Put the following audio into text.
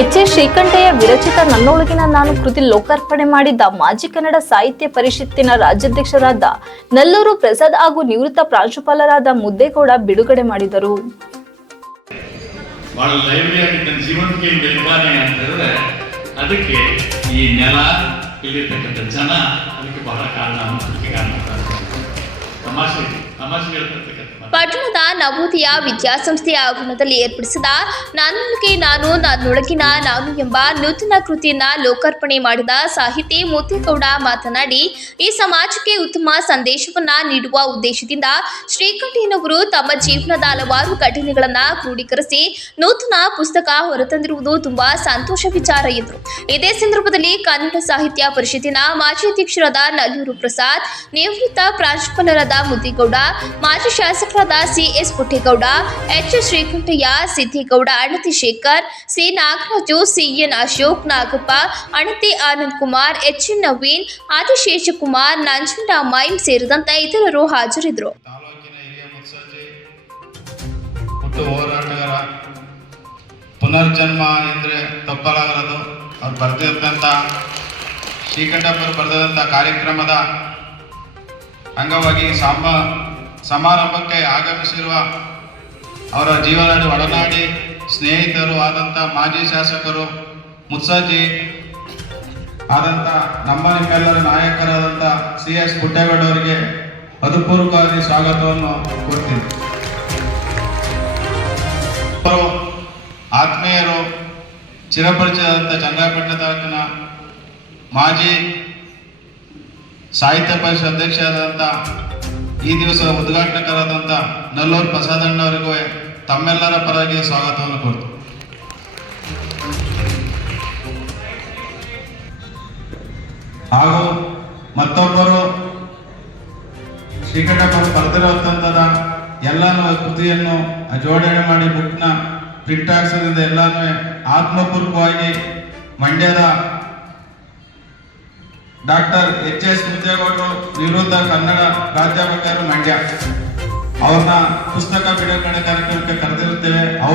ಎಚ್.ಎಸ್. ಶ್ರೀಕಂಠಯ್ಯ ವಿರಚಿತ ನನ್ನೊಳಗಿನ ನಾನು ಕೃತಿ ಲೋಕಾರ್ಪಣೆ ಮಾಡಿದ್ದ ಮಾಜಿ ಕನ್ನಡ ಸಾಹಿತ್ಯ ಪರಿಷತ್ತಿನ ರಾಜ್ಯಾಧ್ಯಕ್ಷರಾದ ನಲ್ಲೂರು ಪ್ರಸಾದ್ ಹಾಗೂ ನಿವೃತ್ತ ಪ್ರಾಂಶುಪಾಲರಾದ ಮುದ್ದೇಗೌಡ ಬಿಡುಗಡೆ ಮಾಡಿದರು. ಬಹಳ ಲೈವ್ಲಿ ಆಗಿದ್ದ ಜೀವಂತಿಕೆ ಬೆಳವಣಿಗೆ ಅಂತ ಹೇಳಿದ್ರೆ ಅದಕ್ಕೆ ಈ ನೆಲ ಇಲ್ಲಿರ್ತಕ್ಕಂಥ ಜನ ಅದಕ್ಕೆ ಬಹಳ ಕಾರಣ ಪಟ್ಟಣದ ನವೋದಯ ವಿದ್ಯಾಸಂಸ್ಥೆಯ ಆವರಣದಲ್ಲಿ ಏರ್ಪಡಿಸಿದ ನನ್ನೊಳಗೆ ನಾನು ನನ್ನೊಳಗಿನ ನಾನು ಎಂಬ ನೂತನ ಕೃತಿಯನ್ನ ಲೋಕಾರ್ಪಣೆ ಮಾಡಿದ ಸಾಹಿತಿ ಮುದ್ದೇಗೌಡ ಮಾತನಾಡಿ, ಈ ಸಮಾಜಕ್ಕೆ ಉತ್ತಮ ಸಂದೇಶವನ್ನ ನೀಡುವ ಉದ್ದೇಶದಿಂದ ಶ್ರೀಕಂಠಯ್ಯನವರು ತಮ್ಮ ಜೀವನದ ಹಲವಾರು ಘಟನೆಗಳನ್ನ ಕ್ರೋಢೀಕರಿಸಿ ನೂತನ ಪುಸ್ತಕ ಹೊರತಂದಿರುವುದು ತುಂಬಾ ಸಂತೋಷ ವಿಚಾರ ಎಂದರು. ಇದೇ ಸಂದರ್ಭದಲ್ಲಿ ಕನ್ನಡ ಸಾಹಿತ್ಯ ಪರಿಷತ್ತಿನ ಮಾಜಿ ಅಧ್ಯಕ್ಷರಾದ ನಲ್ಲೂರು ಪ್ರಸಾದ್, ನಿವೃತ್ತ ಪ್ರಾಂಶುಪಾಲರಾದ ಮುದ್ದೇಗೌಡ, ಮಾಜಿ ಶಾಸಕರಾದ ಸಿ.ಎಸ್. ಪುಟ್ಟೇಗೌಡ, ಎಚ್.ಎಸ್. ಶ್ರೀಕಂಠಯ್ಯ, ಸಿದ್ದೇಗೌಡ, ಅಣತಿ ಶೇಖರ್, ಸಿ. ನಾಗರಾಜು, ಸಿ.ಎನ್. ಅಶೋಕ್, ನಾಗಪ್ಪ, ಅಣತಿ ಆನಂದ್ ಕುಮಾರ್, ಎಚ್.ಎನ್. ನವೀನ್, ಆದಿಶೇಷಕುಮಾರ್, ನಂಜುಂಡಮೈ ಸೇರಿದಂತೆ ಇತರರು ಹಾಜರಿದ್ದರು. ತಾಲೂಕಿನ ಹಿರಿಯ ಮುತ್ಸಜ್ಜಿ, ಹುಟ್ಟು ಹೋರಾಟಗಾರ, ಪುನರ್ಜನ್ಮ ಎಂದರೆ ತಪ್ಪಲಾಗದು. ಅವ್ರು ಬರೆದಿರ್ತಂಥ ಶ್ರೀಕಂಠಪ್ಪರು ಬರೆದಂಥ ಕಾರ್ಯಕ್ರಮದ ಅಂಗವಾಗಿ ಸಮಾರಂಭಕ್ಕೆ ಆಗಮಿಸಿರುವ ಅವರ ಜೀವನಾಡಿ ಒಡನಾಡಿ ಸ್ನೇಹಿತರು ಆದಂಥ ಮಾಜಿ ಶಾಸಕರು ಮುತ್ಸಜ್ಜಿ ಆದಂಥ ನಮ್ಮ ನಿಮ್ಮೆಲ್ಲರ ನಾಯಕರಾದಂಥ ಸಿ.ಎಸ್. ಪುಟ್ಟೇಗೌಡ ಅವರಿಗೆ ಹೃತ್ಪೂರ್ವಕವಾಗಿ ಸ್ವಾಗತವನ್ನು ಕೊಡ್ತೀನಿ. ಅವರು ಆತ್ಮೀಯರು, ಚಿರಪರಿಚಯದಂಥ ಚನ್ನರಾಯಪಟ್ಟಣ ತಾಲೂಕಿನ ಮಾಜಿ ಸಾಹಿತ್ಯ ಪರಿಷತ್ ಅಧ್ಯಕ್ಷರಾದಂಥ ಈ ದಿವಸ ಉದ್ಘಾಟಕರಾದಂಥ ನಲ್ಲೂರು ಪ್ರಸಾದಣ್ಣವರಿಗೂ ತಮ್ಮೆಲ್ಲರ ಪರವಾಗಿ ಸ್ವಾಗತವನ್ನು ಕೊಡ್ತು. ಹಾಗೂ ಮತ್ತೊಬ್ಬರು ಶ್ರೀಕಂಠಪ್ಪರು ಬರೆದಿರುವಂಥದ ಎಲ್ಲಾನು ಕೃತಿಯನ್ನು ಜೋಡಣೆ ಮಾಡಿ ಬುಕ್ನ ಪ್ರಿಂಟ್ ಹಾಕ್ಸೋದ್ರಿಂದ ಎಲ್ಲಾನು ಆತ್ಮಪೂರ್ವಕವಾಗಿ ಮಂಡ್ಯದ ಡಾಕ್ಟರ್ ಎಚ್.ಎಸ್. ಮುದ್ದೇಗೌಡರು, ನಿವೃತ್ತ ಕನ್ನಡ ಪ್ರಾಧ್ಯಾಪಕರು, ಮಂಡ್ಯ, ಅವ್ರನ್ನ ಪುಸ್ತಕ ಬಿಡುಗಡೆ ಕಾರ್ಯಕ್ರಮಕ್ಕೆ ಕರೆದಿರುತ್ತೇವೆ.